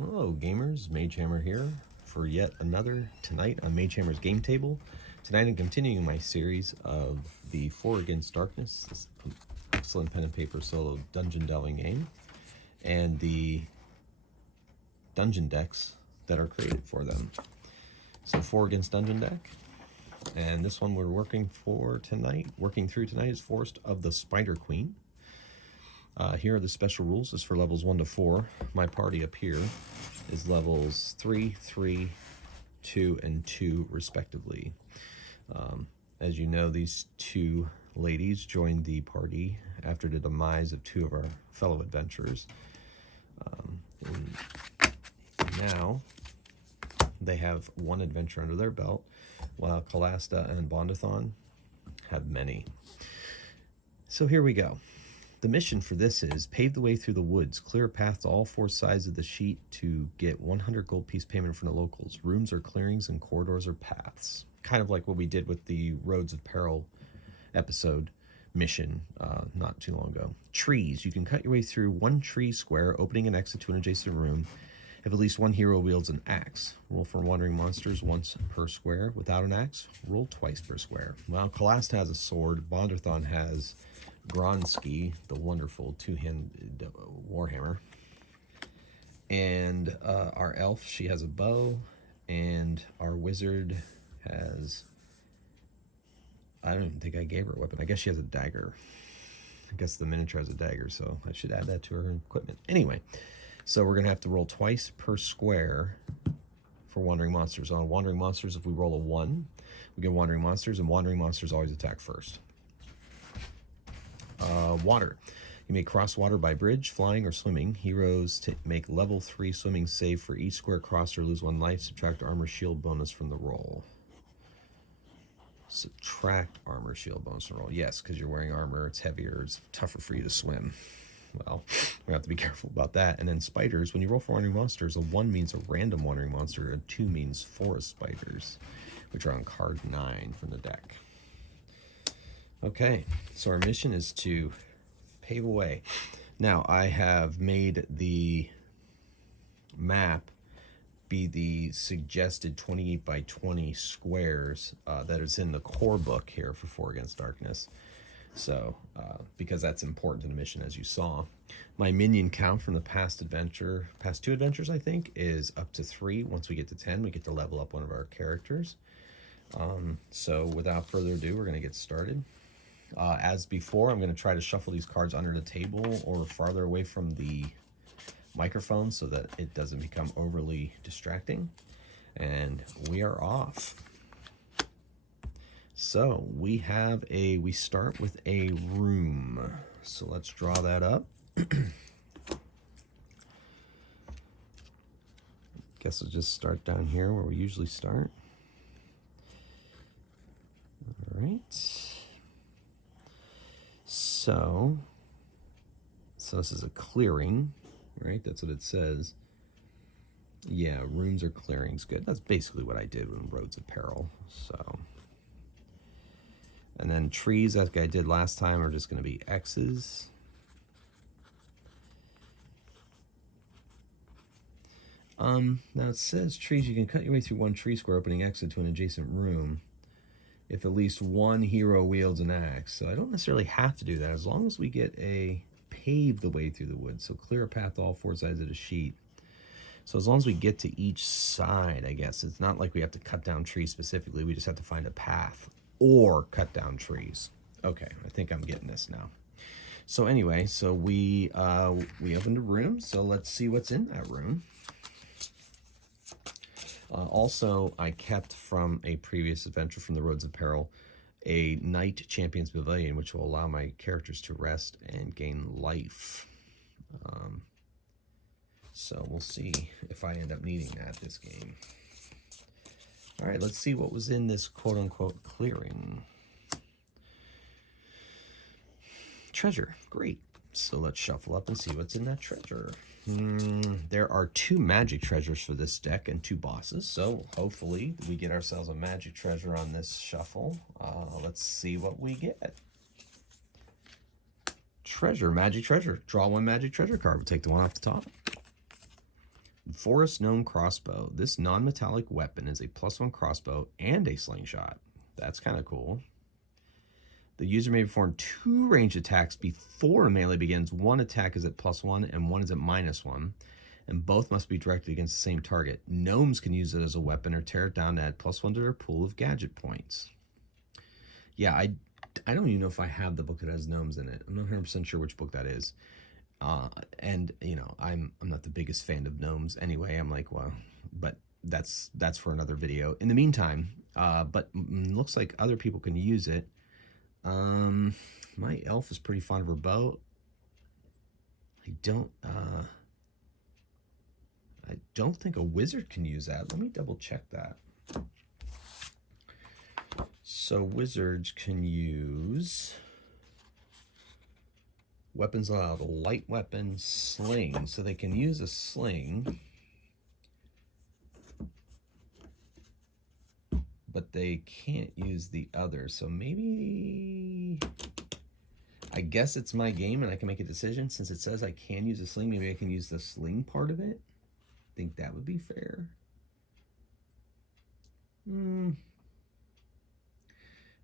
Hello gamers, Mage Hammer here for yet another tonight on Mage Hammer's Game Table. Tonight I'm continuing my series of the 4 Against Darkness, this excellent pen and paper solo dungeon delving game, and the dungeon decks that are created for them. So 4 Against Dungeon deck, and this one we're working through tonight is Forest of the Spider Queen. Here are the special rules. This is for levels 1 to 4. My party up here is levels 3, 3, 2, and 2 respectively. As you know, these two ladies joined the party after the demise of 2 of our fellow adventurers. And now they have 1 adventure under their belt, while Calasta and Bondathon have many. So here we go. The mission for this is pave the way through the woods, clear a path to all 4 sides of the sheet to get 100 gold piece payment from the locals. Rooms are clearings and corridors are paths. Kind of like what we did with the Roads of Peril episode mission not too long ago. Trees. You can cut your way through 1 tree square, opening an exit to an adjacent room. If at least 1 hero wields an axe. Roll for wandering monsters once per square. Without an axe, roll twice per square. Well, Calasta has a sword. Bondathon has Gronsky, the wonderful 2-handed warhammer, and our elf, she has a bow, and our wizard has, I don't even think I gave her a weapon. I guess she has a dagger. I guess the miniature has a dagger, so I should add that to her equipment. Anyway, so we're gonna have to roll twice per square for wandering monsters. On wandering monsters, if we roll a 1, we get wandering monsters, and wandering monsters always attack first. Water. You may cross water by bridge, flying, or swimming. Heroes make level 3 swimming save for each square crossed or lose 1 life. Subtract armor shield bonus from the roll. Subtract armor shield bonus from the roll. Yes, because you're wearing armor, it's heavier, it's tougher for you to swim. Well, we have to be careful about that. And then spiders. When you roll for wandering monsters, a 1 means a random wandering monster, a 2 means forest spiders, which are on card 9 from the deck. Okay, so our mission is to pave away. Now, I have made the map be the suggested 28 by 20 squares that is in the core book here for 4 Against Darkness. So, because that's important to the mission, as you saw. My minion count from the past 2 adventures, I think, is up to 3. Once we get to 10, we get to level up one of our characters. So, without further ado, we're going to get started. As before, I'm going to try to shuffle these cards under the table or farther away from the microphone so that it doesn't become overly distracting. And we are off. So we start with a room. So let's draw that up. Guess we'll just start down here where we usually start. All right. So this is a clearing, right? That's what it says. Yeah, rooms are clearings. Good. That's basically what I did in Roads of Peril. So, and then trees, like I did last time, are just going to be X's. Now it says trees. You can cut your way through 1 tree square, opening exit to an adjacent room. If at least 1 hero wields an axe. So I don't necessarily have to do that as long as we get a pave the way through the woods. So clear a path to all 4 sides of the sheet. So as long as we get to each side, I guess. It's not like we have to cut down trees specifically. We just have to find a path or cut down trees. Okay, I think I'm getting this now. So anyway, so we opened a room. So let's see what's in that room. Also, I kept from a previous adventure from the Roads of Peril a Knight Champion's Pavilion, which will allow my characters to rest and gain life. So we'll see if I end up needing that this game. All right, let's see what was in this quote-unquote clearing. Treasure, great. So let's shuffle up and see what's in that treasure. There are 2 magic treasures for this deck and 2 bosses, so hopefully we get ourselves a magic treasure on this shuffle. Let's see what we get. Treasure, magic treasure. Draw 1 magic treasure card. We'll take the one off the top. Forest Gnome Crossbow. This non-metallic weapon is a +1 crossbow and a slingshot. That's kind of cool. The user may perform 2 ranged attacks before a melee begins. One attack is at +1 and one is at -1, and both must be directed against the same target. Gnomes can use it as a weapon or tear it down to add +1 to their pool of gadget points. Yeah, I don't even know if I have the book that has gnomes in it. I'm not 100% sure which book that is. And you know, I'm not the biggest fan of gnomes anyway. I'm like, well, but that's for another video. In the meantime, but looks like other people can use it. My elf is pretty fond of her bow. I don't think a wizard can use that. Let me double check that. So wizards can use weapons allowed: a light weapon, sling. So they can use a sling, but they can't use the other. So maybe, I guess it's my game and I can make a decision. Since it says I can use a sling, maybe I can use the sling part of it. I think that would be fair.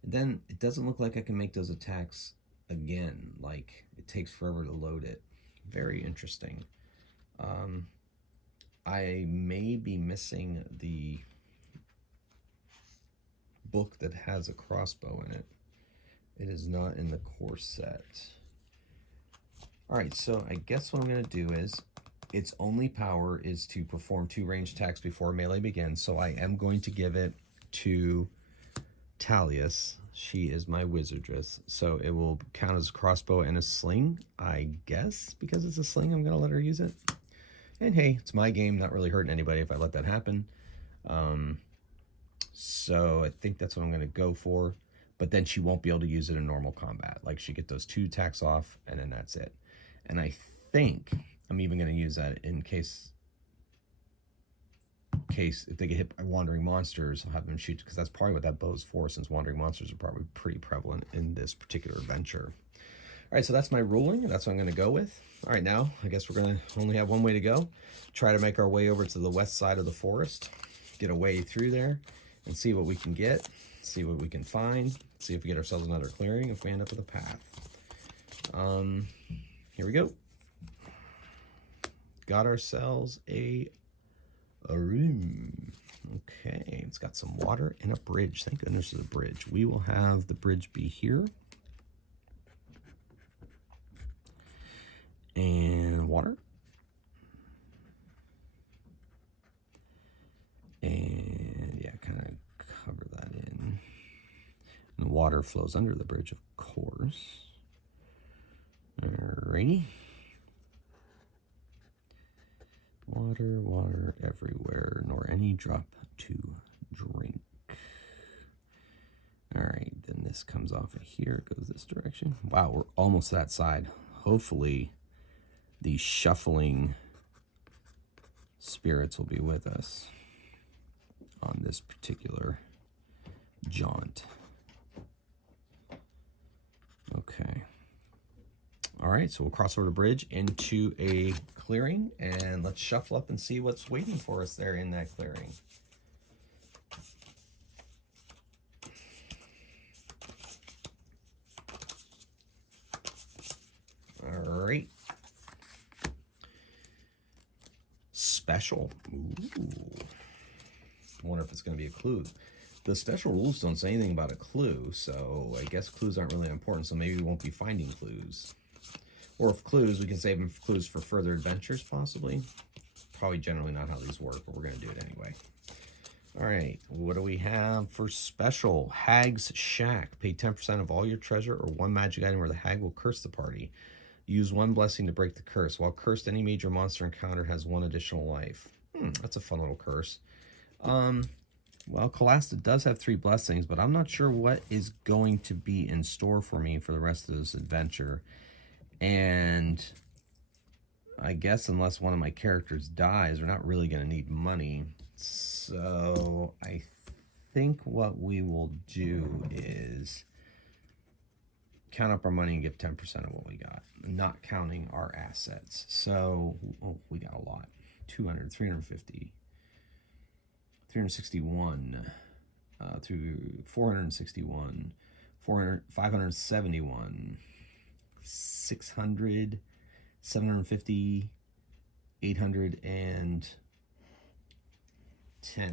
Then it doesn't look like I can make those attacks again. Like, it takes forever to load it. Very interesting. I may be missing the book that has a crossbow in it. It is not in the core set. All right, so I guess what I'm going to do is, its only power is to perform 2 ranged attacks before melee begins. So I am going to give it to Talius. She is my wizardress, so it will count as a crossbow and a sling, I guess. Because it's a sling, I'm gonna let her use it. And hey, it's my game, not really hurting anybody if I let that happen. So I think that's what I'm gonna go for. But then she won't be able to use it in normal combat. Like, she get those 2 attacks off, and then that's it. And I think I'm even gonna use that in case if they get hit by wandering monsters, I'll have them shoot, because that's probably what that bow is for, since wandering monsters are probably pretty prevalent in this particular adventure. All right, so that's my ruling, and that's what I'm going to go with. All right, now I guess we're going to only have one way to go. Try to make our way over to the west side of the forest, get a way through there, and see what we can get, see what we can find, see if we get ourselves another clearing, if we end up with a path. Here we go. Got ourselves a room. Okay, it's got some water and a bridge. Thank goodness there's a bridge. We will have the bridge be here. And water. And yeah, kind of cover that in. And the water flows under the bridge, of course. Alrighty. Water, water everywhere, nor any drop to drink. All right, then this comes off of here, goes this direction. Wow, we're almost that side. Hopefully, the shuffling spirits will be with us on this particular jaunt. Okay. All right, so we'll cross over the bridge into a clearing, and let's shuffle up and see what's waiting for us there in that clearing. All right. Special. Ooh. I wonder if it's going to be a clue. The special rules don't say anything about a clue, so I guess clues aren't really important, so maybe we won't be finding clues. Or if clues, we can save them for clues for further adventures, possibly. Probably generally not how these work, but we're going to do it anyway. All right, what do we have for special? Hag's Shack. Pay 10% of all your treasure or 1 magic item, or the hag will curse the party. Use 1 blessing to break the curse. While cursed, any major monster encountered has 1 additional life. That's a fun little curse. Well, Calasta does have 3 blessings, but I'm not sure what is going to be in store for me for the rest of this adventure. And I guess unless one of my characters dies, we're not really going to need money. So I think what we will do is count up our money and give 10% of what we got, not counting our assets. So we got a lot. 200, 350, 361, through 461, 400, 571, 600, 750, 810.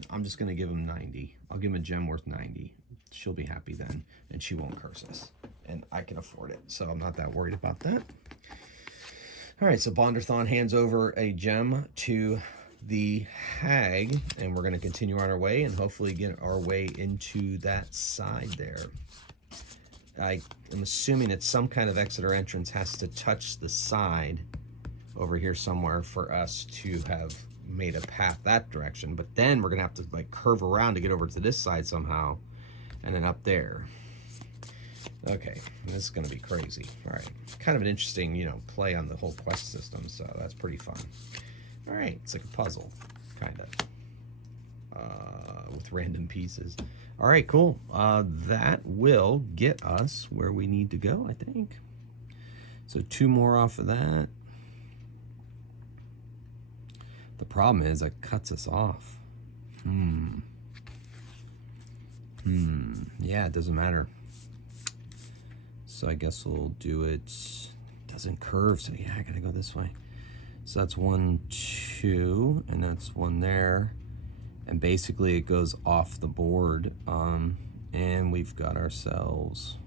I'm just going to give him 90. I'll give him a gem worth 90. She'll be happy then, and she won't curse us. And I can afford it, so I'm not that worried about that. All right, so Bonderthon hands over a gem to the hag, and we're going to continue on our way and hopefully get our way into that side there. I am assuming that some kind of exit or entrance has to touch the side over here somewhere for us to have made a path that direction, but then we're gonna have to like curve around to get over to this side somehow, and then up there. Okay, this is gonna be crazy. All right, kind of an interesting, you know, play on the whole quest system, so that's pretty fun. All right, it's like a puzzle, kind of, with random pieces. All right, cool. That will get us where we need to go, I think. So 2 more off of that. The problem is it cuts us off. Yeah, it doesn't matter. So I guess we'll do it. It doesn't curve, so yeah, I gotta go this way. So that's 1, 2, and that's 1 there. And basically it goes off the board. And we've got ourselves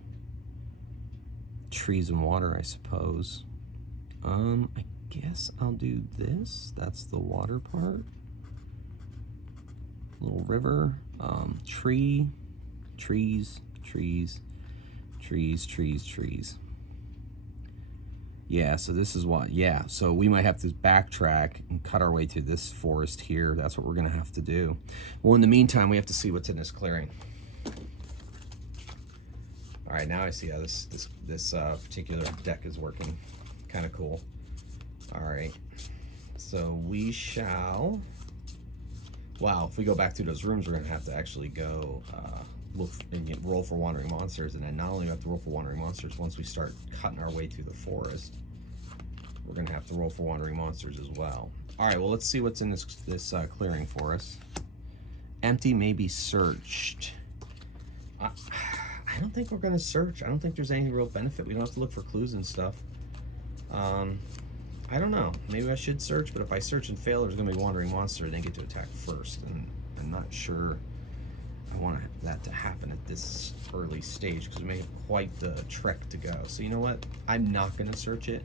trees and water, I suppose. I guess I'll do this. That's the water part. Little river, tree, trees, trees, trees, trees, trees. Yeah, so this is what, yeah, so we might have to backtrack and cut our way through this forest here. That's what we're gonna have to do. Well, in the meantime, we have to see what's in this clearing. All right, now I see how this particular deck is working. Kind of cool. All right, so we shall, wow, if we go back through those rooms, we're gonna have to actually go look and roll for wandering monsters, and then not only do we have to roll for wandering monsters, once we start cutting our way through the forest, we're gonna have to roll for wandering monsters as well. All right, well, let's see what's in this clearing for us. Empty may be searched. I don't think we're gonna search. I don't think there's any real benefit. We don't have to look for clues and stuff. I don't know. Maybe I should search, but if I search and fail, there's gonna be a wandering monster, and they get to attack first, and I'm not sure I want that to happen at this early stage, because we may have quite the trek to go. So you know what? I'm not gonna search it,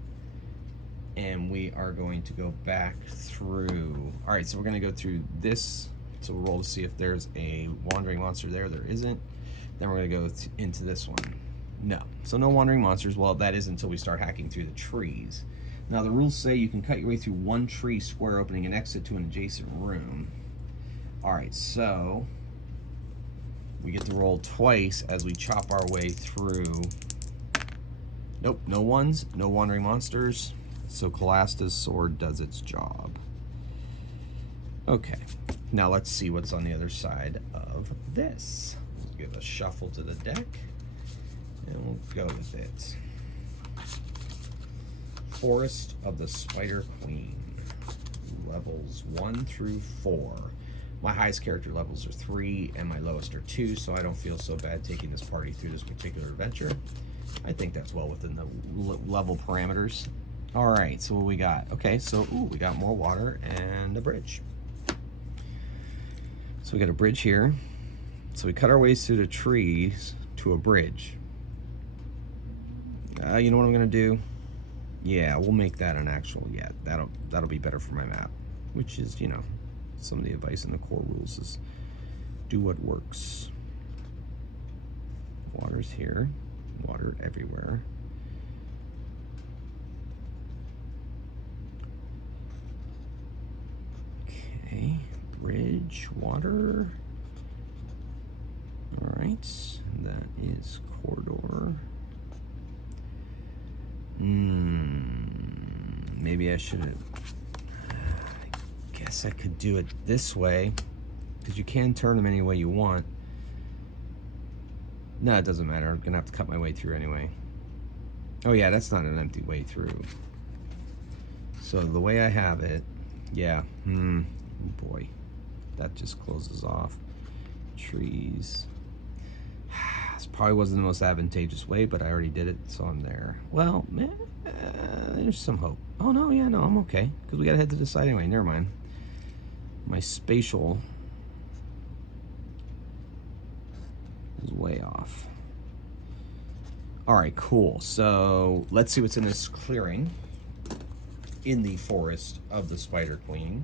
and we are going to go back through. All right, so we're gonna go through this. So we'll roll to see if there's a wandering monster there. There isn't. Then we're gonna go into this one. No, so no wandering monsters. Well, that is until we start hacking through the trees. Now the rules say you can cut your way through 1 tree square, opening an exit to an adjacent room. All right, so we get to roll twice as we chop our way through. Nope, no ones, no wandering monsters. So Colasta's sword does its job. Okay, now let's see what's on the other side of this. Let's give a shuffle to the deck, and we'll go with it. Forest of the Spider Queen, levels 1 through 4. My highest character levels are 3 and my lowest are 2, so I don't feel so bad taking this party through this particular adventure. I think that's well within the level parameters. All right, so what we got? Okay, so we got more water and a bridge. So we got a bridge here. So we cut our ways through the trees to a bridge. You know what I'm gonna do? Yeah, we'll make that an actual, yeah, that'll be better for my map, which is, you know, some of the advice in the core rules is do what works. Water's here, water everywhere. Okay, bridge, water. All right, that is corridor. Maybe I should have, I guess I could do it this way, because you can turn them any way you want. No, it doesn't matter. I'm gonna have to cut my way through anyway. Oh yeah, that's not an empty way through. So the way I have it, Yeah. Oh boy. That just closes off. Trees. This probably wasn't the most advantageous way, but I already did it, so I'm there. Well, man, there's some hope. Oh, no, yeah, no, I'm okay. Because we got to head to the side anyway. Never mind. My spatial is way off. All right, cool. So let's see what's in this clearing in the forest of the Spider Queen.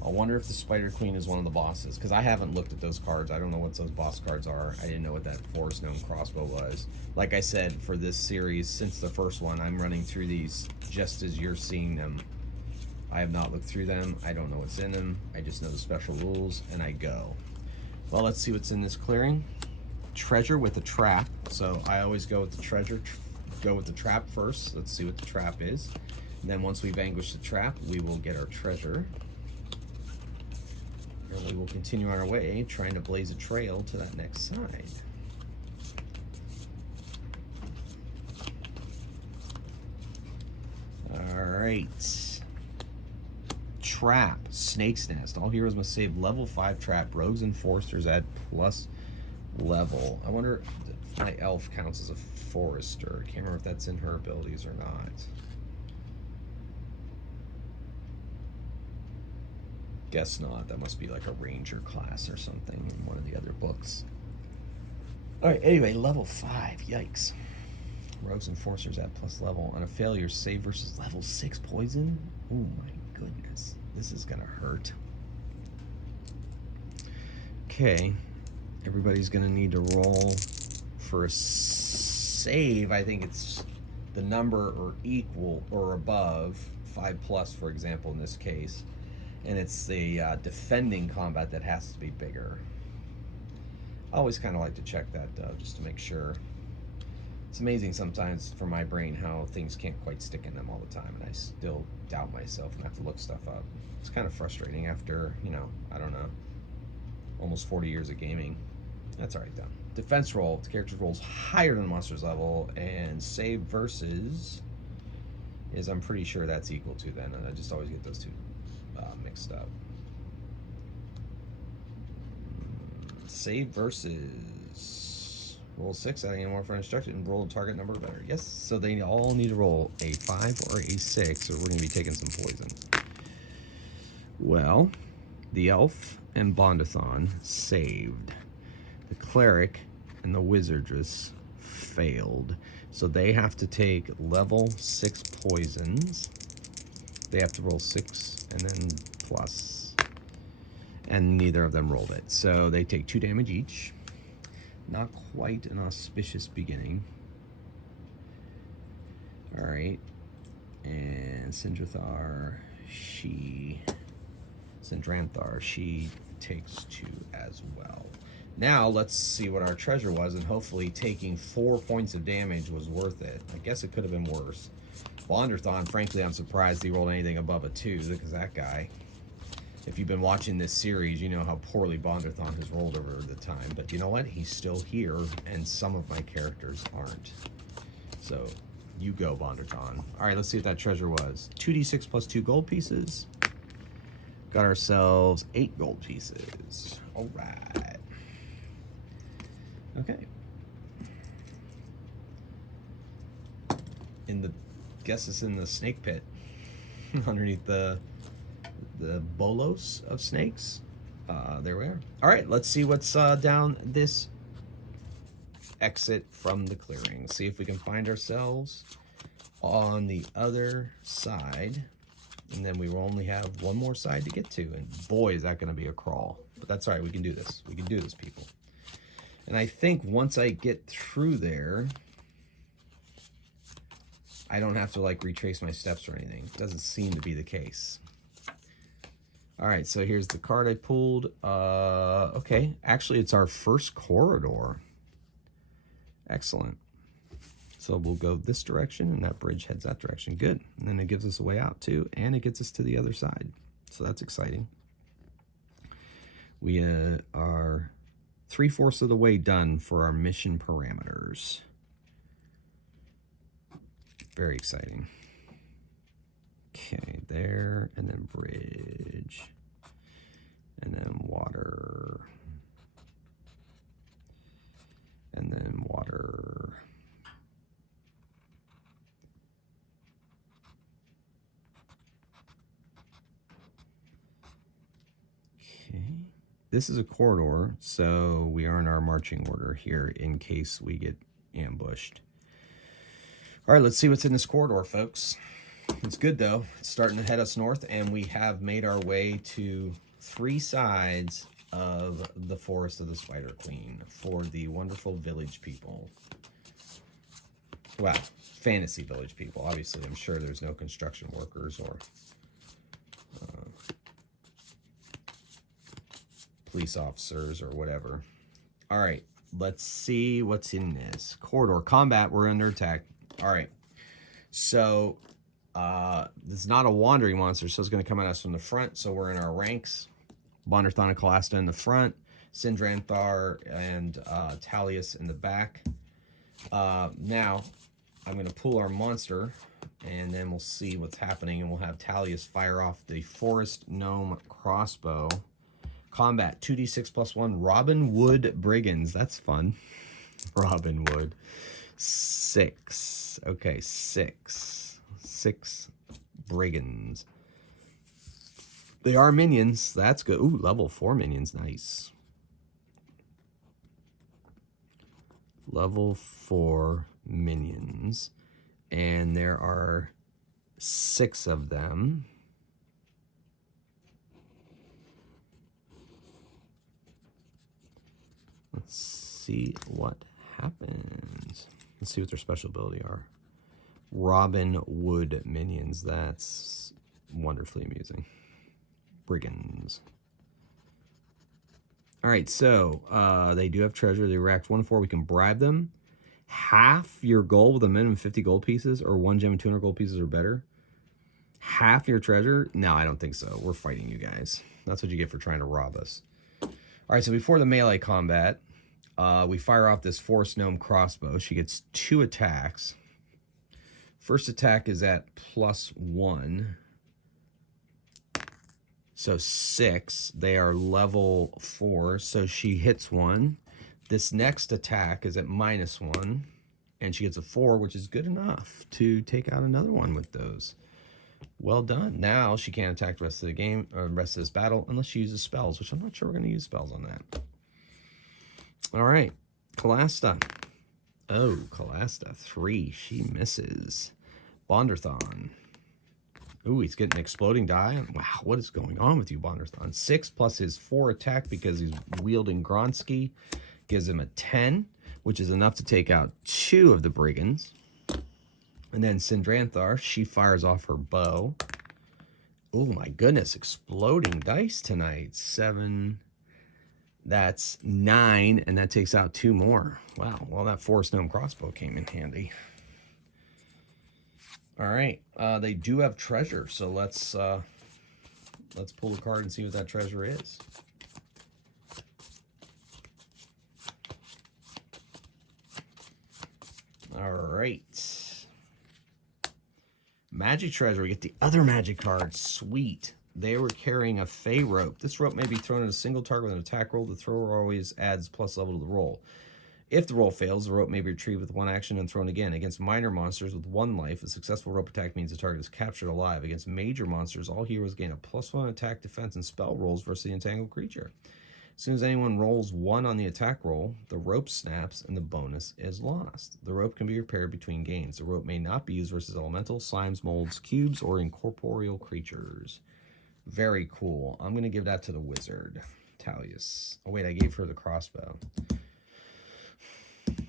I wonder if the Spider Queen is one of the bosses, because I haven't looked at those cards. I don't know what those boss cards are. I didn't know what that Forest Gnome crossbow was. Like I said, for this series, since the first one, I'm running through these just as you're seeing them. I have not looked through them. I don't know what's in them. I just know the special rules, and I go. Well, let's see what's in this clearing. Treasure with a trap. So I always go with the treasure, go with the trap first. Let's see what the trap is. And then once we vanquish the trap, we will get our treasure. And we will continue on our way, trying to blaze a trail to that next side. All right. Trap, Snake's Nest. All heroes must save level 5 trap. Rogues and foresters add plus level. I wonder if my elf counts as a forester. Can't remember if that's in her abilities or not. Guess not. That must be like a ranger class or something in one of the other books. All right, anyway, level 5. Yikes. Rogues and foresters add plus level. On a failure, save versus level 6 poison. Oh my goodness. This is going to hurt. Okay. Everybody's going to need to roll for a save. I think it's the number or equal or above 5+, for example, in this case. And it's the defending combat that has to be bigger. I always kind of like to check that, just to make sure. It's amazing sometimes for my brain how things can't quite stick in them all the time, and I still doubt myself and have to look stuff up. It's kind of frustrating after, you know, I don't know, almost 40 years of gaming. That's all right, though. Defense roll. The character rolls higher than the monster's level, and save versus is, I'm pretty sure that's equal to then, and I just always get those two mixed up. Save versus roll 6, adding any more for instruction, and roll a target number better. Yes, so they all need to roll a 5 or a 6, or we're going to be taking some poison. Well, the elf and Bondathon saved. The cleric and the wizardress failed. So they have to take level 6 poisons. They have to roll 6 and then plus. And neither of them rolled it. So they take 2 damage each. Not quite an auspicious beginning. All right. And Sindranthar, she takes 2 as well. Now let's see what our treasure was, and hopefully taking 4 points of damage was worth it. I guess it could have been worse. Bondathon, frankly, I'm surprised he rolled anything above a 2, because that guy, if you've been watching this series, you know how poorly Bondathon has rolled over the time. But you know what? He's still here, and some of my characters aren't. So, you go, Bondathon. All right, let's see what that treasure was. 2d6 plus 2 gold pieces. Got ourselves 8 gold pieces. All right. Okay. Guess it's in the snake pit underneath the bolos of snakes. There we are. All right, let's see what's down this exit from the clearing. See if we can find ourselves on the other side, and then we will only have one more side to get to, and boy, is that going to be a crawl. But that's all right. We can do this. We can do this, people. And I think once I get through there, I don't have to like retrace my steps or anything. It doesn't seem to be the case. All right, so here's the card I pulled. Okay, actually it's our first corridor. Excellent. So we'll go this direction, and that bridge heads that direction. Good. And then it gives us a way out too, and it gets us to the other side. So that's exciting. We are 3/4 of the way done for our mission parameters. Very exciting. Okay, there, and then bridge, and then water, and then water. Okay, this is a corridor, so we are in our marching order here in case we get ambushed. All right, let's see what's in this corridor, folks. It's good, though. It's starting to head us north, and we have made our way to 3 sides of the Forest of the Spider Queen for the wonderful village people. Well, fantasy village people. Obviously, I'm sure there's no construction workers or police officers or whatever. All right, let's see what's in this corridor. Combat, we're under attack. All right, so this is not a wandering monster, so it's going to come at us from the front. So we're in our ranks. Bonderthon and Calasta in the front, Sindranthar and Talius in the back. Now, I'm going to pull our monster, and then we'll see what's happening, and we'll have Talius fire off the Forest Gnome crossbow. Combat, 2d6 plus 1, Robin Wood Brigands. That's fun. Robin Wood. 6. Okay, 6. 6 Brigands. They are minions. That's good. Ooh, level 4 minions. Nice. Level 4 minions. And there are 6 of them. Let's see what happens. Let's see what their special ability are. Robin Wood minions. That's wonderfully amusing. Brigands. All right, so they do have treasure. They react 1 to 4. We can bribe them. Half your gold with a minimum of 50 gold pieces, or 1 gem and 200 gold pieces or better. Half your treasure? No, I don't think so. We're fighting you guys. That's what you get for trying to rob us. All right, so before the melee combat, we fire off this Forest Gnome crossbow. She gets 2 attacks. First attack is at +1. So 6. They are level 4, so she hits 1. This next attack is at -1, and she gets a 4, which is good enough to take out another one with those. Well done. Now she can't attack the rest of the game, or the rest of this battle, unless she uses spells, which I'm not sure we're going to use spells on that. All right, Calasta. Oh, Calasta, 3. She misses. Bonderthon. Ooh, he's getting an exploding die. Wow, what is going on with you, Bonderthon? 6 plus his 4 attack because he's wielding Gronsky gives him a 10, which is enough to take out 2 of the brigands. And then Sindranthar, she fires off her bow. Oh my goodness, exploding dice tonight. 7, that's 9, and that takes out 2 more. Wow, well, that Forest Gnome crossbow came in handy. All right, they do have treasure, so let's pull the card and see what that treasure is. All right. Magic treasure. We get the other magic card. Sweet. They were carrying a Fey rope. This rope may be thrown at a single target with an attack roll. The thrower always adds +1 level to the roll. If the roll fails, the rope may be retrieved with 1 action and thrown again. Against minor monsters with 1 life, a successful rope attack means the target is captured alive. Against major monsters, all heroes gain a +1 attack, defense, and spell rolls versus the entangled creature. As soon as anyone rolls 1 on the attack roll, the rope snaps and the bonus is lost. The rope can be repaired between gains. The rope may not be used versus elementals, slimes, molds, cubes, or incorporeal creatures. Very cool. I'm going to give that to the wizard, Talius. Oh, wait, I gave her the crossbow.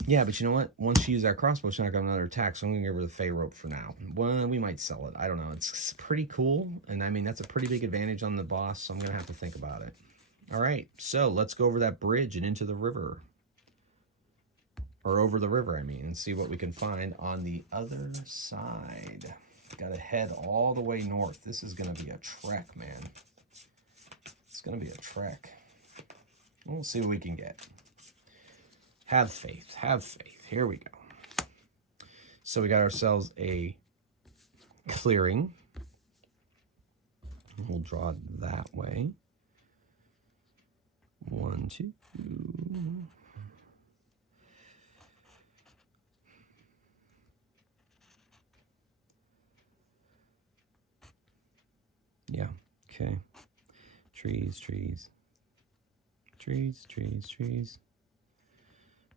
Yeah, but you know what? Once she used that crossbow, she's not got another attack, so I'm going to give her the Fey rope for now. Well, we might sell it. I don't know. It's pretty cool, and I mean, that's a pretty big advantage on the boss, so I'm going to have to think about it. All right, so let's go over that bridge and into the river. Or over the river, I mean, and see what we can find on the other side. Got to head all the way north. This is going to be a trek, man. It's going to be a trek. We'll see what we can get. Have faith. Have faith. Here we go. So we got ourselves a clearing. We'll draw it that way. 1, 2. Yeah, okay. Trees, trees. Trees, trees, trees.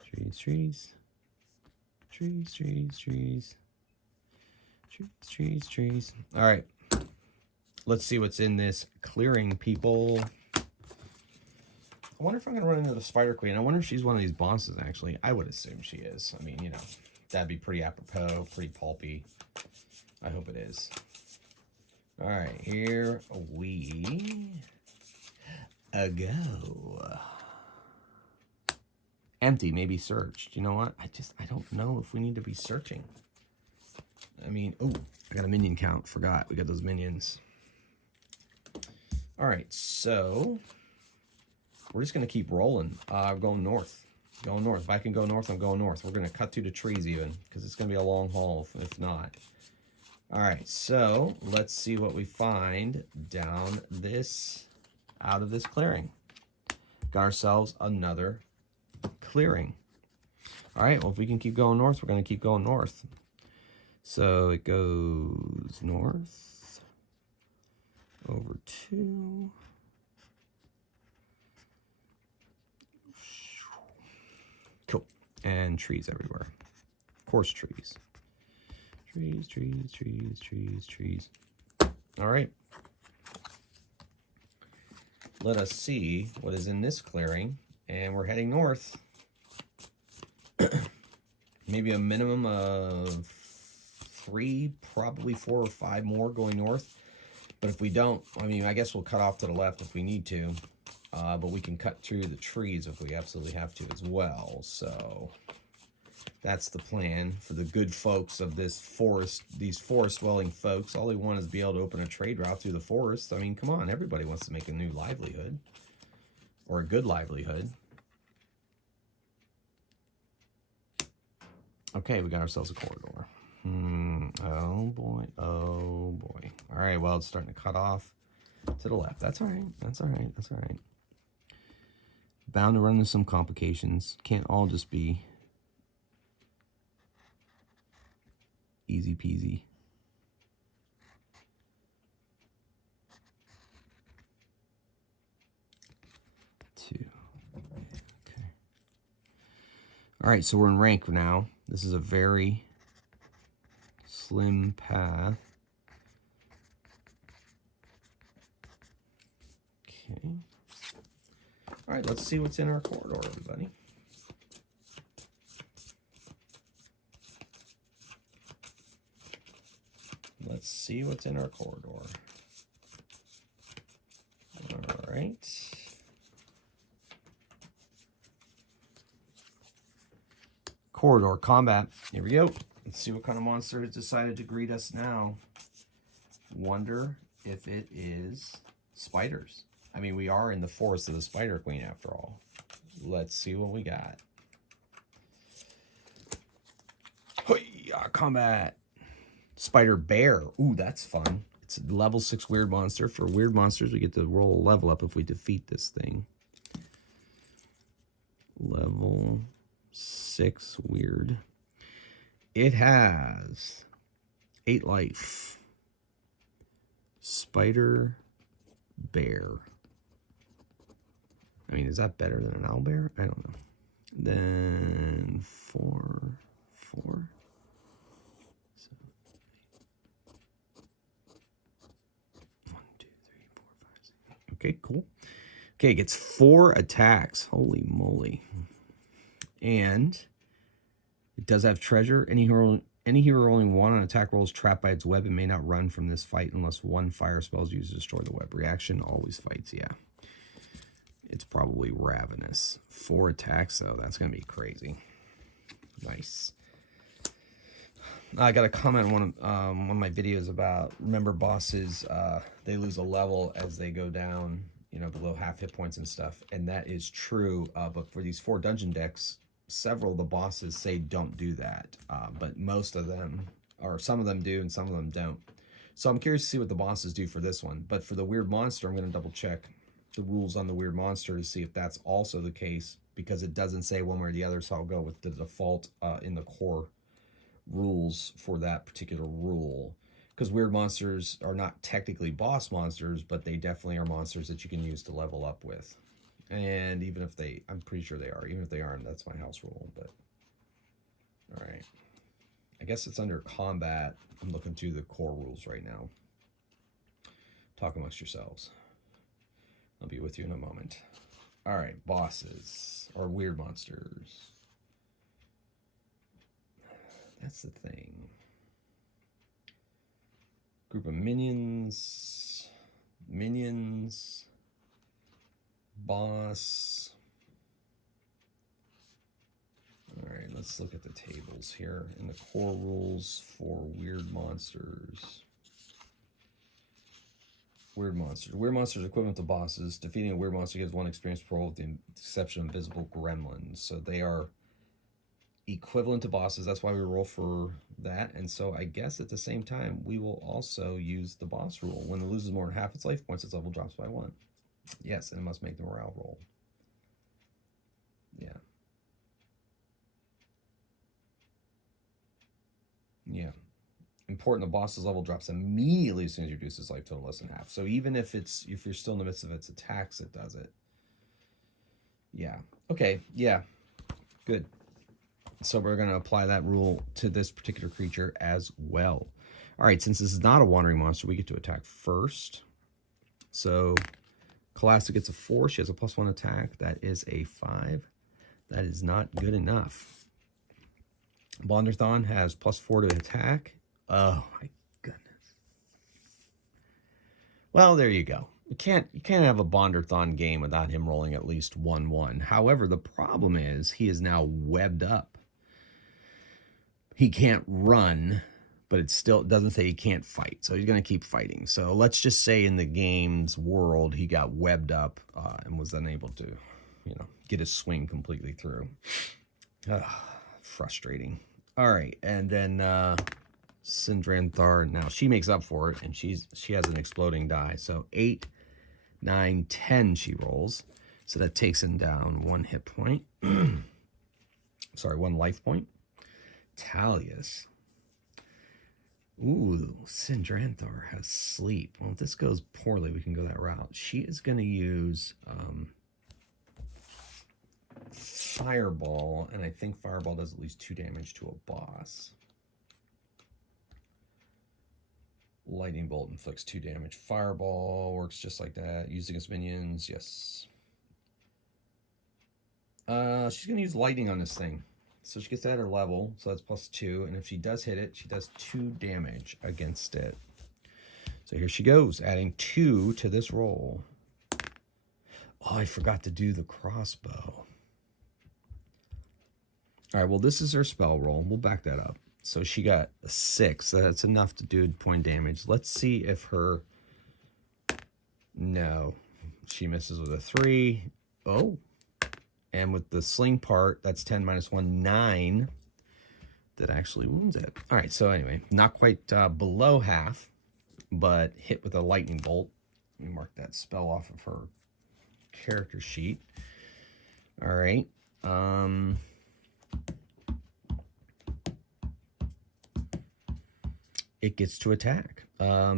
Trees, trees. Trees, trees, trees. Trees, trees, trees. All right. Let's see what's in this clearing, people. I wonder if I'm going to run into the Spider Queen. I wonder if she's one of these bosses, actually. I would assume she is. I mean, you know, that'd be pretty apropos, pretty pulpy. I hope it is. All right, here we go. Empty, maybe searched. You know what? I don't know if we need to be searching. I mean, oh, I got a minion count. Forgot. We got those minions. All right, so we're just going to keep rolling. Going north. Going north. If I can go north, I'm going north. We're going to cut through the trees even, because it's going to be a long haul if not. All right, so let's see what we find down this, out of this clearing. Got ourselves another clearing. All right, well, if we can keep going north, we're going to keep going north. So it goes north, over 2. Cool. And trees everywhere. Of course, trees. Trees, trees, trees, trees, trees. All right. Let us see what is in this clearing. And we're heading north. Maybe a minimum of 3, probably 4 or 5 more going north. But if we don't, I mean, I guess we'll cut off to the left if we need to. But we can cut through the trees if we absolutely have to as well. So that's the plan for the good folks of this forest, these forest-dwelling folks. All they want is to be able to open a trade route through the forest. I mean, come on, everybody wants to make a new livelihood. Or a good livelihood. Okay, we got ourselves a corridor. Oh boy, oh boy. All right, well, it's starting to cut off to the left. That's all right, that's all right, that's all right. Bound to run into some complications. Can't all just be easy peasy. Two. Okay. All right, so we're in rank now. This is a very slim path. Okay. All right, let's see what's in our corridor, everybody. Let's see what's in our corridor. All right. Corridor combat. Here we go. Let's see what kind of monster has decided to greet us now. Wonder if it is spiders. I mean, we are in the forest of the Spider Queen after all. Let's see what we got. Hoya, combat. Spider bear. Ooh, that's fun. It's a level 6 weird monster. For weird monsters, we get to roll a level up if we defeat this thing. Level 6 weird. It has 8 life. Spider bear. I mean, is that better than an owlbear? I don't know. Then 4. So 1, 2, 3, 4, 5, 6. Okay, cool. Okay, it gets 4 attacks. Holy moly. And it does have treasure. Any hero rolling 1 on attack rolls trapped by its web and may not run from this fight unless 1 fire spell is used to destroy the web. Reaction always fights, yeah. It's probably ravenous. 4 attacks, though. That's going to be crazy. Nice. I got a comment on one of my videos about, remember bosses, they lose a level as they go down, you know, below half hit points and stuff. And that is true, but for these 4 dungeon decks, several of the bosses say don't do that. But most of them, or some of them do and some of them don't. So I'm curious to see what the bosses do for this one. But for the weird monster, I'm going to double check the rules on the weird monster to see if that's also the case, because it doesn't say one way or the other. So I'll go with the default in the core rules for that particular rule. Because weird monsters are not technically boss monsters, but they definitely are monsters that you can use to level up with. And even if they, I'm pretty sure they are. Even if they aren't, that's my house rule. But all right. I guess it's under combat. I'm looking through the core rules right now. Talk amongst yourselves. I'll be with you in a moment. All right, bosses or weird monsters. That's the thing. Group of minions. Minions. Boss. All right, let's look at the tables here in the core rules for weird monsters. Weird monsters. Weird monsters are equivalent to bosses. Defeating a weird monster gives 1 experience per roll with the exception of invisible gremlins. So they are equivalent to bosses. That's why we roll for that. And so I guess at the same time, we will also use the boss rule. When it loses more than half its life points, its level drops by 1. Yes, and it must make the morale roll. Yeah. Yeah. Important, the boss's level drops immediately as soon as you reduce its life total less than half. So even if you're still in the midst of its attacks, it does it. Yeah. Okay. Yeah. Good. So we're going to apply that rule to this particular creature as well. All right. Since this is not a wandering monster, we get to attack first. So Kalasta gets a 4. She has a +1 attack. That is a 5. That is not good enough. Bonderthon has +4 to attack. Oh my goodness. Well, there you go. You can't have a Bonderthon game without him rolling at least 1/1. However, the problem is he is now webbed up. He can't run, but it still doesn't say he can't fight. So he's going to keep fighting. So let's just say in the game's world, he got webbed up and was unable to, get his swing completely through. Frustrating. All right. And then Sindranthar, now she makes up for it, and she has an exploding die. So 8, 9, 10 she rolls. So that takes him down 1 hit point. Sorry, 1 life point. Talius. Ooh, Sindranthar has sleep. Well, if this goes poorly, we can go that route. She is going to use Fireball, and I think Fireball does at least 2 damage to a boss. Lightning Bolt inflicts 2 damage. Fireball works just like that. Used against minions, yes. She's going to use Lightning on this thing. So she gets that at her level, so that's +2. And if she does hit it, she does 2 damage against it. So here she goes, adding 2 to this roll. Oh, I forgot to do the crossbow. All right, well, this is her spell roll. We'll back that up. So she got a 6. So that's enough to do point damage. Let's see if her... No. She misses with a 3. Oh. And with the sling part, that's 10 minus 1, 9. That actually wounds it. All right, so anyway, not quite below half, but hit with a lightning bolt. Let me mark that spell off of her character sheet. All right. It gets to attack.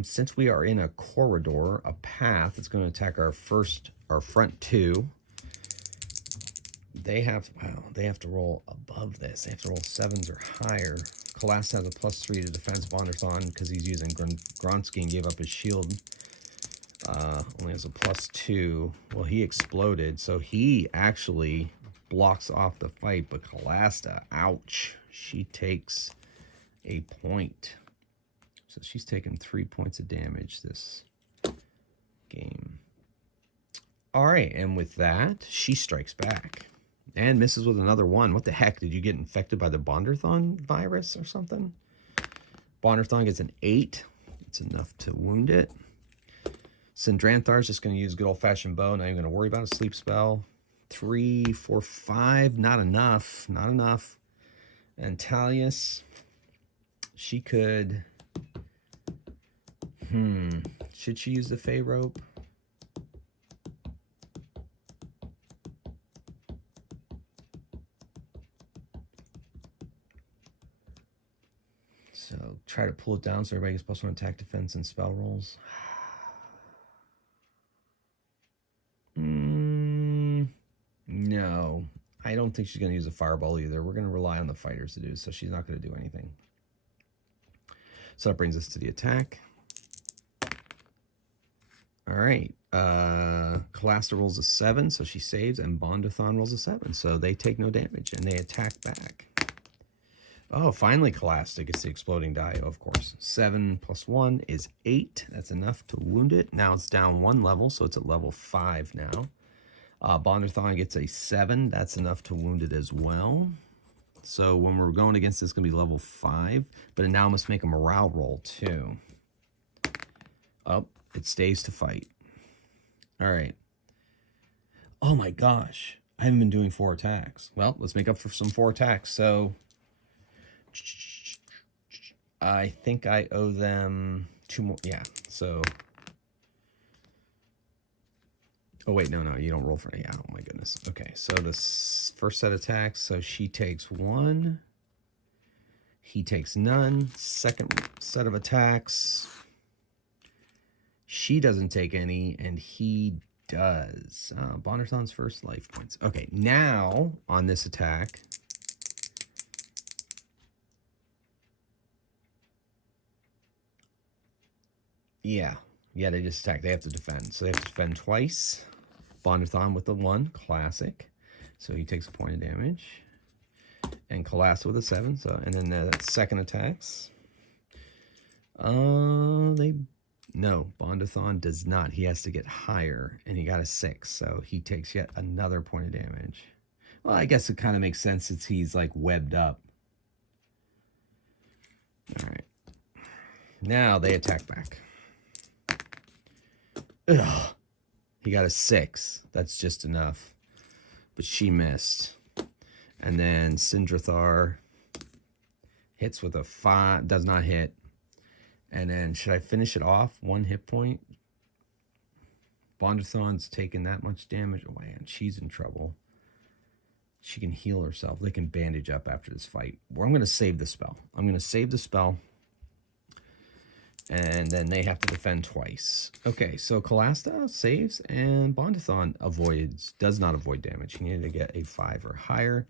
Since we are in a corridor, a path, it's going to attack our front 2. They have to roll above this. They have to roll 7s or higher. Kalasta has a +3 to defense. Bonderthon, because he's using Gronsky and gave up his shield, only has a +2. Well, he exploded, so he actually blocks off the fight. But Kalasta, ouch, she takes a point. So she's taken 3 points of damage this game. All right, and with that, she strikes back. And misses with another 1. What the heck? Did you get infected by the Bonderthon virus or something? Bonderthon gets an 8. It's enough to wound it. Sindranthar is just going to use good old-fashioned bow. Not even going to worry about a sleep spell. 3, 4, 5. Not enough. Not enough. And Talius, she could Should she use the Fey rope? So try to pull it down so everybody gets +1 attack, defense, and spell rolls. No, I don't think she's going to use a fireball either. We're going to rely on the fighters to do, so she's not going to do anything. So that brings us to the attack. All right. Calasta rolls a 7, so she saves, and Bondathon rolls a 7, so they take no damage, and they attack back. Oh, finally Calasta gets the exploding die, of course. 7 + 1 is 8. That's enough to wound it. Now it's down 1 level, so it's at level 5 now. Bondathon gets a 7. That's enough to wound it as well. So when we're going against this, it's going to be level 5. But it now must make a morale roll, too. Oh, it stays to fight. All right. Oh, my gosh. I haven't been doing 4 attacks. Well, let's make up for some 4 attacks. So I think I owe them 2 more. Yeah, so... Oh, wait, no, you don't roll for... Yeah, oh, my goodness. Okay, so the first set of attacks, so she takes 1. He takes none. Second set of attacks, she doesn't take any, and he does. Bondathon's first life points. Okay, now, on this attack... Yeah, they just attack. They have to defend. So they have to defend twice. Bondathon with the 1, classic. So he takes a point of damage. And Calasta with a 7. So, and then the second attacks. No, Bondathon does not. He has to get higher, and he got a 6. So he takes yet another point of damage. Well, I guess it kind of makes sense since he's like webbed up. All right. Now they attack back. Ugh. He got a 6. That's just enough. But she missed. And then Sindrathar hits with a 5. Does not hit. And then should I finish it off? 1 hit point. Bondathon's taking that much damage. Oh, man, she's in trouble. She can heal herself. They can bandage up after this fight. Well, I'm going to save the spell. And then they have to defend twice. Okay, so Calasta saves, and Bondathon does not avoid damage. He needed to get a 5 or higher.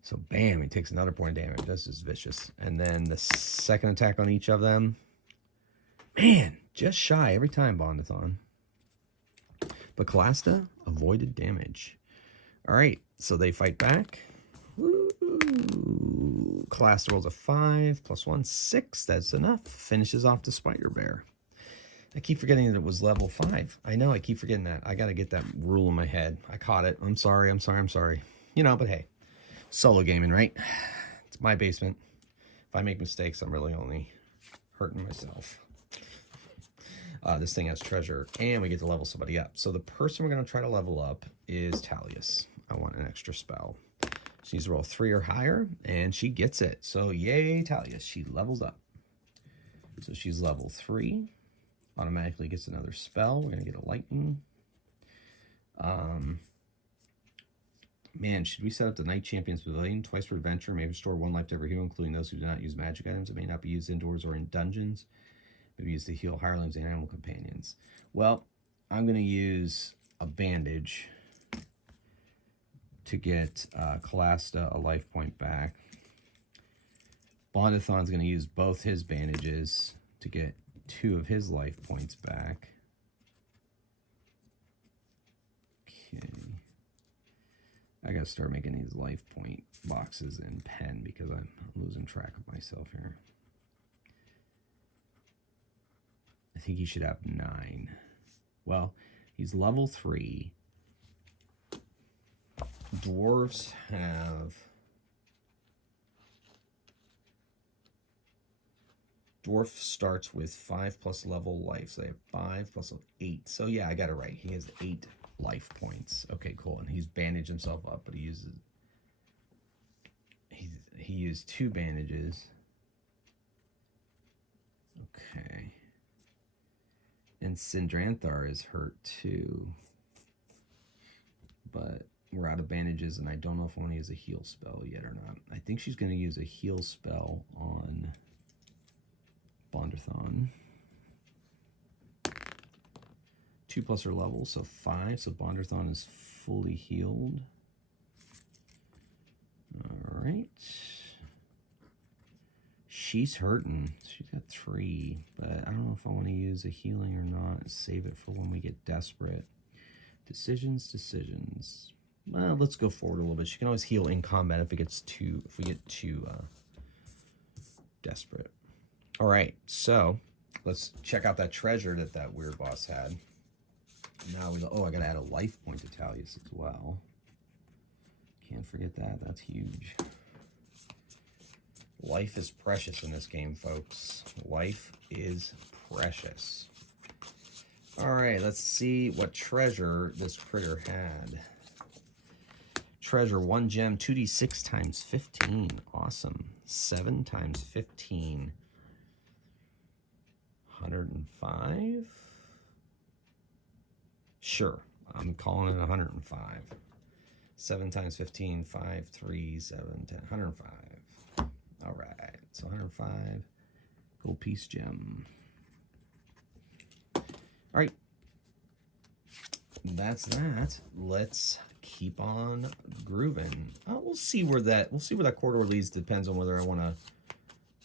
So bam, he takes another point of damage. This is vicious. And then the second attack on each of them. Man, just shy every time, Bondathon. But Calasta avoided damage. All right, so they fight back. Woo! Calasta rolls a 5 + 1, 6. That's enough. Finishes off the spider bear. I keep forgetting that it was level 5. I know, I keep forgetting that. I got to get that rule in my head. I caught it. I'm sorry. You know, but hey, solo gaming, right? It's my basement. If I make mistakes, I'm really only hurting myself. This thing has treasure, and we get to level somebody up. So the person we're going to try to level up is Talius. I want an extra spell. She needs to roll 3 or higher, and she gets it. So yay, Talius. She levels up. So she's level 3. Automatically gets another spell. We're going to get a lightning. Man, should we set up the Night Champion's Pavilion? Twice per adventure. May restore 1 life to every hero, including those who do not use magic items. It may not be used indoors or in dungeons. Maybe used to heal hirelings and animal companions. Well, I'm going to use a bandage to get Calasta a life point back. Bondathon's going to use both his bandages to get 2 of his life points back. Okay. I got to start making these life point boxes in pen because I'm losing track of myself here. I think he should have 9. Well, he's level 3. Dwarves have... Dwarf starts with 5+ level life. So they have 5 plus 8. So yeah, I got it right. He has 8 life points. Okay, cool. And he's bandaged himself up, but he used 2 bandages. Okay. And Sindranthar is hurt too. But we're out of bandages, and I don't know if I want to use a heal spell yet or not. I think she's going to use a heal spell on Bonderthon. 2+ her level, so 5. So Bonderthon is fully healed. All right. She's hurting. She's got 3, but I don't know if I want to use a healing or not. Save it for when we get desperate. Decisions. Well, let's go forward a little bit. She can always heal in combat if we get too desperate. All right, so let's check out that treasure that weird boss had. Now I gotta add a life point to Talius as well. Can't forget that. That's huge. Life is precious in this game, folks. Life is precious. All right, let's see what treasure this critter had. Treasure, 1 gem, 2d6 times 15. Awesome. 7 times 15. 105? Sure, I'm calling it 105. 7 times 15, 5, 3, 7, 10, 105. All right, so 105 gold piece gem. All right, that's that. Let's keep on grooving. We'll see where that corridor leads. Depends on whether I want to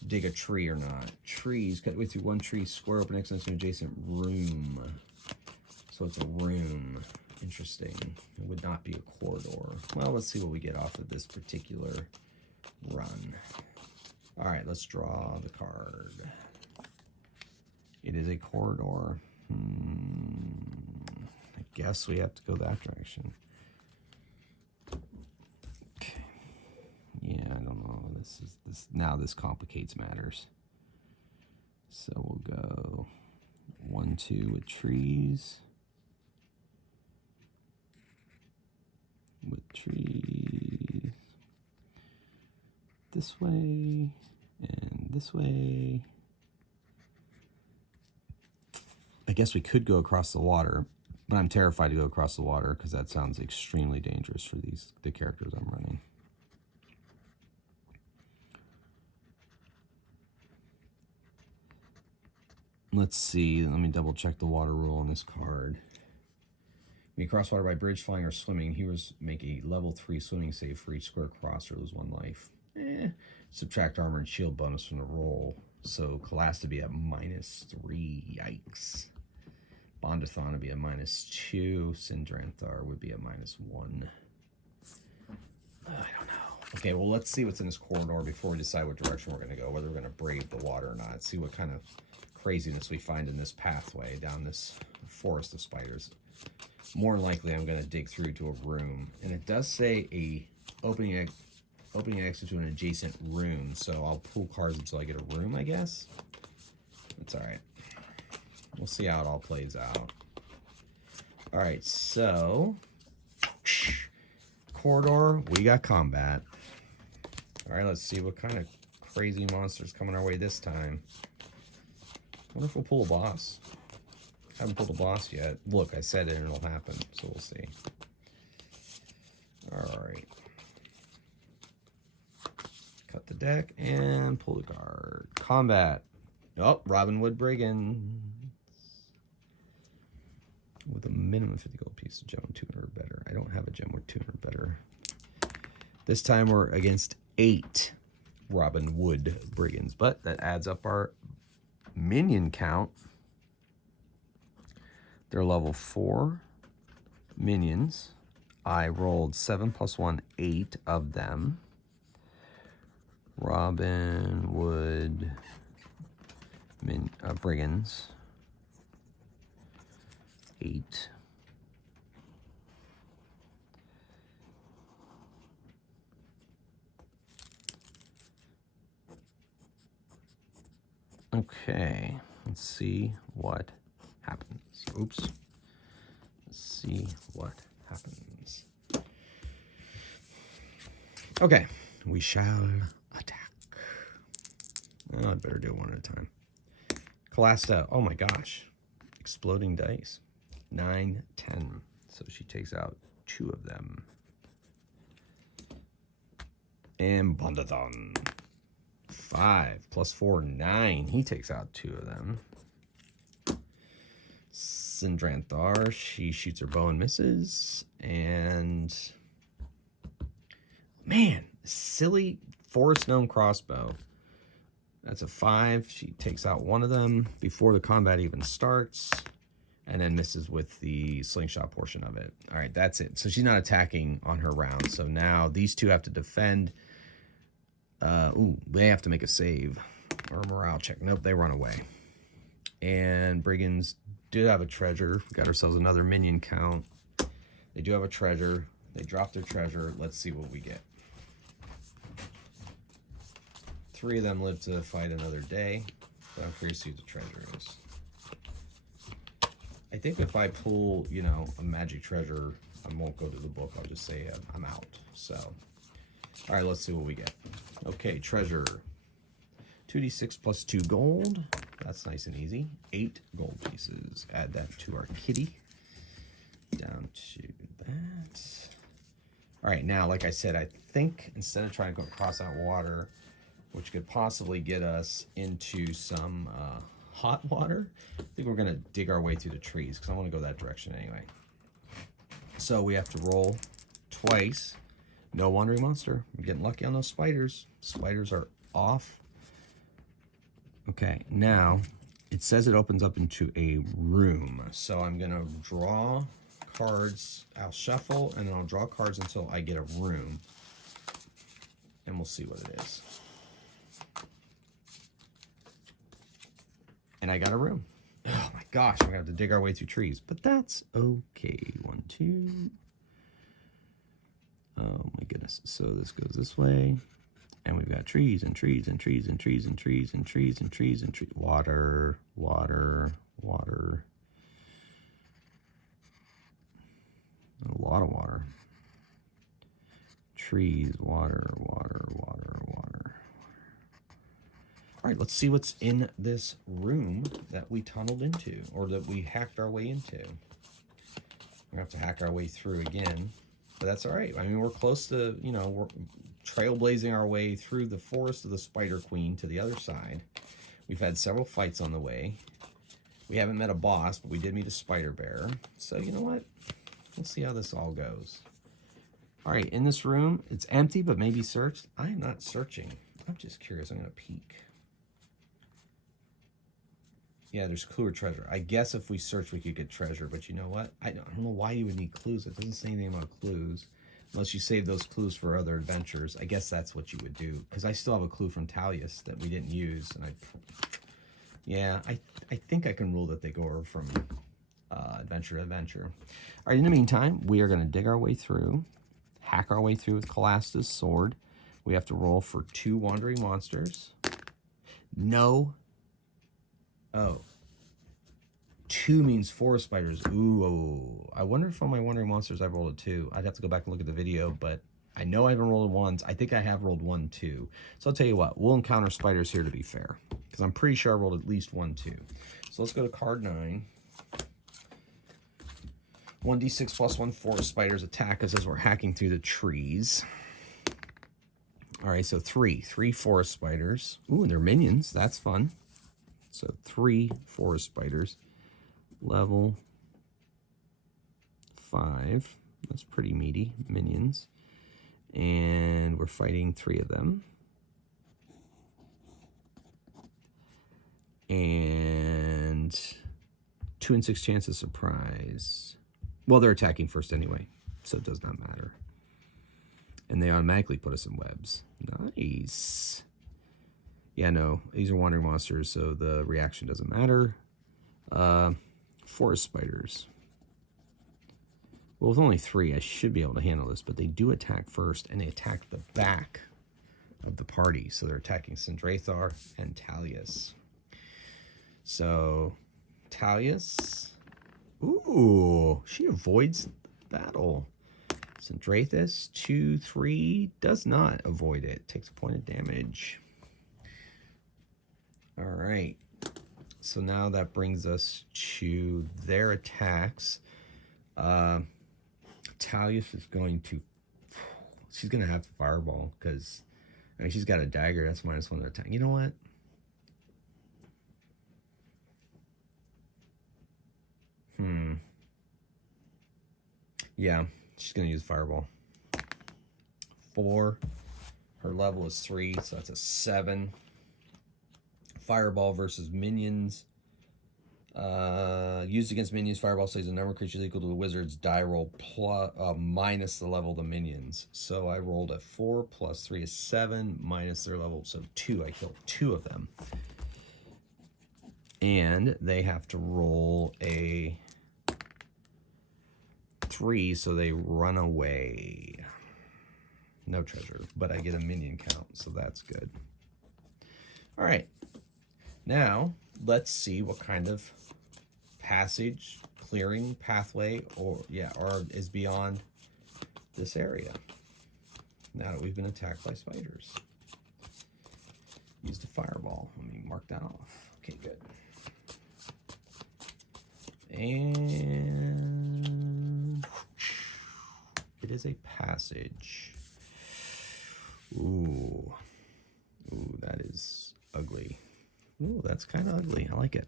dig a tree or not. Trees, cut way through one tree, square open next to an adjacent room. So it's a room. Interesting. It would not be a corridor. Well, let's see what we get off of this particular run. All right, let's draw the card. It is a corridor. I guess we have to go that direction. Okay. Yeah, I don't know. Now this complicates matters. So we'll go 1, 2 with trees. With trees. This way and this way. I guess we could go across the water, but I'm terrified to go across the water because that sounds extremely dangerous for the characters I'm running. Let's see. Let me double check the water rule on this card. When you cross water by bridge, flying, or swimming, heroes make a level 3 swimming save for each square cross or lose 1 life. Subtract armor and shield bonus from the roll. So Kalasta to be at -3. Yikes. Bondathon would be at -2. Sindranthar would be at -1. I don't know. Okay, well, let's see what's in this corridor before we decide what direction we're going to go, whether we're going to brave the water or not. See what kind of craziness we find in this pathway down this forest of spiders. More than likely, I'm going to dig through to a room. And it does say a opening exit to an adjacent room. So I'll pull cards until I get a room, I guess. That's all right. We'll see how it all plays out. All right, so corridor, we got combat. All right, let's see what kind of crazy monsters coming our way this time. I wonder if we'll pull a boss. Haven't pulled a boss yet. Look, I said it and it'll happen, so we'll see. All right. Cut the deck and pull the card. Combat. Oh, Robin Hood Brigands. With a minimum 50 gold piece, gem with 200 or better. I don't have a gem with 200 or better. This time we're against 8 Robin Hood Brigands, but that adds up our minion count. They're level 4 minions. I rolled 7 + 1, 8 of them. Robin Hood Brigands. 8. Okay, let's see what happens. Oops. Let's see what happens. Okay, we shall attack. Oh, I'd better do it one at a time. Kalasta, oh my gosh. exploding dice. 9, 10. So she takes out 2 of them. And Bondathon. 5 plus 4, 9. He takes out 2 of them. Sindranthar, she shoots her bow and misses. And man, silly forest gnome crossbow. That's a 5. She takes out 1 of them before the combat even starts, and then misses with the slingshot portion of it. All right, that's it. So she's not attacking on her round. So now these 2 have to defend. Ooh, they have to make a save or a morale check. Nope, they run away. And brigands did have a treasure. We got ourselves another minion count. They do have a treasure. They drop their treasure. Let's see what we get. 3 of them live to fight another day, but I'm curious to see what the treasure is. I think if I pull, you know, a magic treasure, I won't go to the book. I'll just say I'm out. So, all right, let's see what we get. Okay, treasure. 2d6 plus 2 gold. That's nice and easy. 8 gold pieces. Add that to our kitty. Down to that. All right, now, like I said, I think instead of trying to go across that water, which could possibly get us into some hot water, I think we're gonna dig our way through the trees because I want to go that direction anyway. So we have to roll twice. No wandering monster. We're getting lucky on those spiders. Spiders are off. Okay, now it says it opens up into a room. So I'm gonna draw cards. I'll shuffle and then I'll draw cards until I get a room. And we'll see what it is. And I got a room. Oh my gosh, we're gonna have to dig our way through trees, but that's okay. 1, 2. Oh my goodness. So this goes this way. And we've got trees and trees and trees and trees and trees and trees and trees and trees. Water, water, water. A lot of water. Trees, water, water, water, water. All right, let's see what's in this room that we tunneled into, or that we hacked our way into. We're gonna have to hack our way through again, but that's all right. I mean, we're close to, you know, we're trailblazing our way through the forest of the Spider Queen to the other side. We've had several fights on the way. We haven't met a boss, but we did meet a spider bear. So you know what? We'll see how this all goes. All right, in this room, it's empty, but maybe searched. I am not searching. I'm just curious. I'm gonna peek. Yeah, there's clue or treasure. I guess if we search, we could get treasure, but you know what? I don't know why you would need clues. It doesn't say anything about clues. Unless you save those clues for other adventures. I guess that's what you would do. Because I still have a clue from Talius that we didn't use. And yeah, I think I can rule that they go over from adventure to adventure. All right, in the meantime, we are going to dig our way through. Hack our way through with Calasta's sword. We have to roll for 2 wandering monsters. No. Oh. 2 means 4 spiders. Ooh, I wonder if on my wandering monsters I rolled a 2. I'd have to go back and look at the video, but I know I haven't rolled once. I think I have rolled 1, 2. So I'll tell you what, we'll encounter spiders here to be fair, because I'm pretty sure I rolled at least 1, 2. So let's go to card 9. 1d6 plus 1, 4 spiders attack us as we're hacking through the trees. All right, so 3 forest spiders. Ooh, and they're minions. That's fun. So 3 forest spiders. Level 5. That's pretty meaty. Minions. And we're fighting 3 of them. And 2 in 6 chance of surprise. Well, they're attacking first anyway, so it does not matter. And they automatically put us in webs. Nice. Yeah, no, these are wandering monsters, so the reaction doesn't matter. Forest spiders. Well, with only 3, I should be able to handle this, but they do attack first, and they attack the back of the party. So they're attacking Sindrathar and Talius. So, Talius, ooh, she avoids the battle. Sindrathus, 2, 3, does not avoid it. Takes a point of damage. All right. so now that brings us to their attacks. Talius is going to, she's going to have to fireball because, I mean, she's got a dagger. That's -1 to attack. You know what? Yeah, she's going to use fireball. 4. Her level is 3, so that's a 7. Fireball versus minions. Used against minions, fireball says a number of creatures equal to the wizard's die roll plus, minus the level of the minions. So I rolled a 4 plus 3 is 7 minus their level, so 2. I killed 2 of them. And they have to roll a 3, so they run away. No treasure, but I get a minion count, so that's good. All right. Now, let's see what kind of passage, clearing, pathway, or is beyond this area. Now that we've been attacked by spiders. Used a fireball. Let me mark that off. Okay, good. And it is a passage. Ooh. Ooh, that is ugly. Ooh, that's kind of ugly. I like it.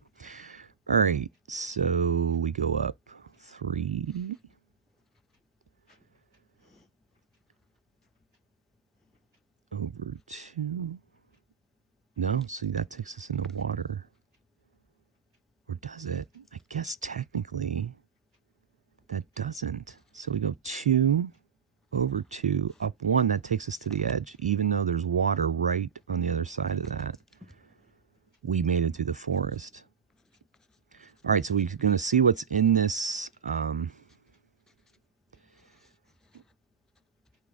All right, so we go up 3. Over 2. No, see, that takes us into water. Or does it? I guess technically that doesn't. So we go 2 over 2, up 1. That takes us to the edge, even though there's water right on the other side of that. We made it through the forest. All right, so we're going to see what's in this.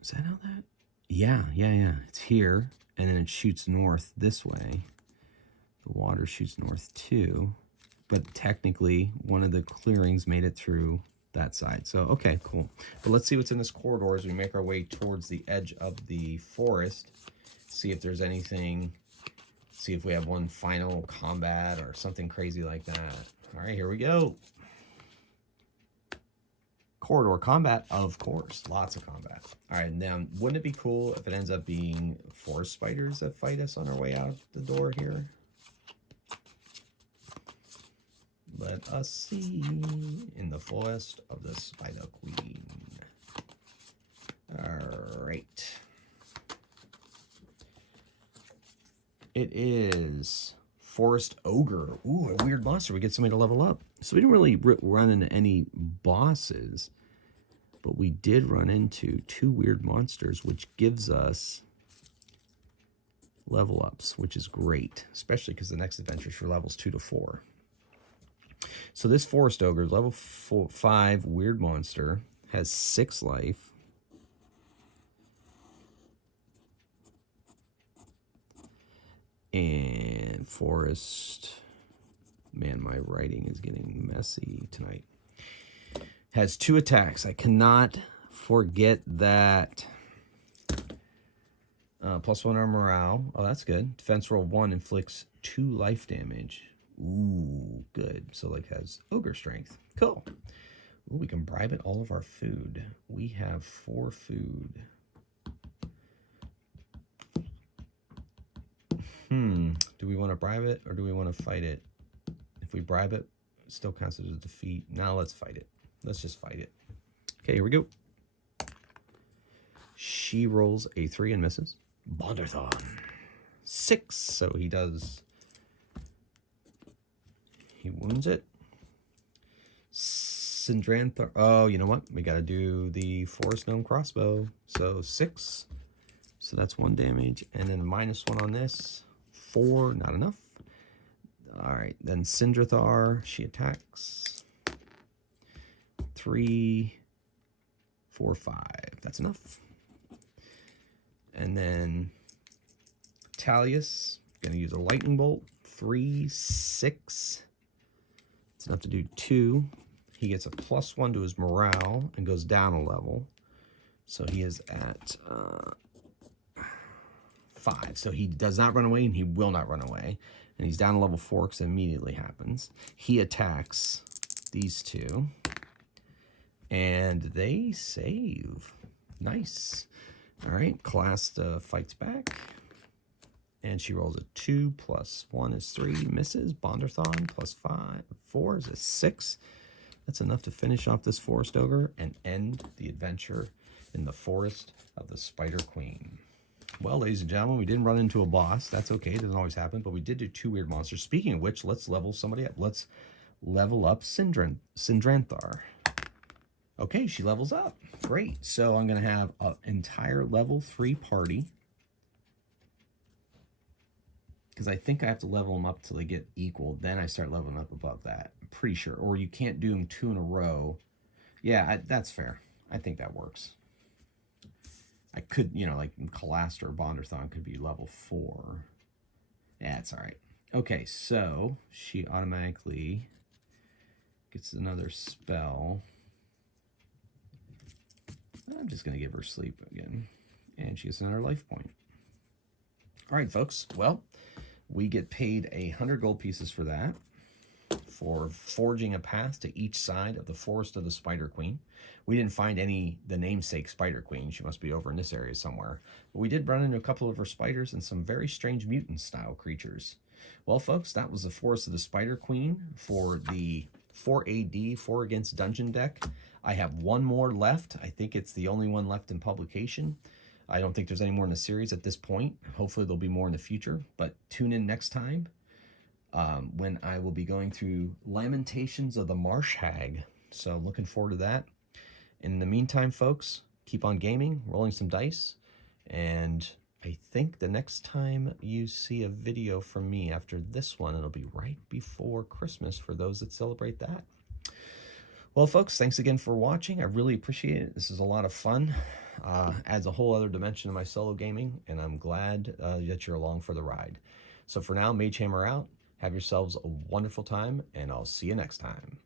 Is that how that? Yeah. It's here, and then it shoots north this way. The water shoots north too, but technically one of the clearings made it through that side. So, okay, cool. But let's see what's in this corridor as we make our way towards the edge of the forest. See if there's anything. See if we have one final combat or something crazy like that. All right, here we go. Corridor combat, of course. Lots of combat. All right, now, wouldn't it be cool if it ends up being forest spiders that fight us on our way out the door here? Let us see in the forest of the Spider Queen. All right. It is Forest Ogre. Ooh, a weird monster. We get somebody to level up. So we didn't really run into any bosses, but we did run into 2 weird monsters, which gives us level ups, which is great, especially because the next adventure is for levels 2 to 4. So this Forest Ogre, level 5 weird monster, has 6 life. And forest, man, my writing is getting messy tonight. Has 2 attacks. I cannot forget that. +1 on morale. Oh, that's good. Defense roll 1 inflicts 2 life damage. Ooh, good. So like has ogre strength. Cool. Ooh, we can bribe it all of our food. We have 4 food. Do we want to bribe it or do we want to fight it? If we bribe it, it still counts as a defeat. Now let's fight it. Let's just fight it. Okay, here we go. She rolls a 3 and misses. Bonderthon. 6. So he wounds it. Syndranther. Oh, you know what? We got to do the Forest Gnome crossbow. So 6. So that's 1 damage. And then -1 on this. 4, not enough. All right, then Syndrathar, she attacks. 3, 4, 5. That's enough. And then Talius, gonna use a lightning bolt. 3, 6. It's enough to do 2. He gets a +1 to his morale and goes down a level. So he is at 5. So he does not run away, and he will not run away. and he's down to level 4 because it immediately happens. He attacks these two, and they save. Nice. All right, Calasta fights back, and she rolls a 2 plus 1 is 3, misses. Bonderthon plus 4 is a 6. That's enough to finish off this forest ogre and end the adventure in the forest of the Spider Queen. Well, ladies and gentlemen, we didn't run into a boss. That's okay. It doesn't always happen, but we did do 2 weird monsters. Speaking of which, let's level somebody up. Let's level up Sindranthar. Okay, she levels up. Great. So I'm going to have an entire level 3 party, because I think I have to level them up till they get equal. Then I start leveling up above that. I'm pretty sure. Or you can't do them 2 in a row. Yeah, that's fair. I think that works. I could, you know, like Calasta or Bonderthon could be level 4. Yeah, it's all right. Okay, so she automatically gets another spell. I'm just going to give her sleep again. And she gets another life point. All right, folks. Well, we get paid 100 gold pieces for that, for forging a path to each side of the forest of the Spider Queen. We didn't find the namesake Spider Queen. She must be over in this area somewhere. But we did run into a couple of her spiders and some very strange mutant-style creatures. Well, folks, that was the forest of the Spider Queen for the 4 AD 4 against dungeon deck. I have 1 more left. I think it's the only one left in publication. I don't think there's any more in the series at this point. Hopefully there'll be more in the future, but tune in next time when I will be going through Lamentations of the Marsh Hag. So looking forward to that. In the meantime, folks, keep on gaming, rolling some dice, and I think the next time you see a video from me after this one, it'll be right before Christmas for those that celebrate that. Well, folks, thanks again for watching. I really appreciate it. This is a lot of fun. Adds a whole other dimension to my solo gaming, and I'm glad that you're along for the ride. So for now, Mage Hammer out. Have yourselves a wonderful time, and I'll see you next time.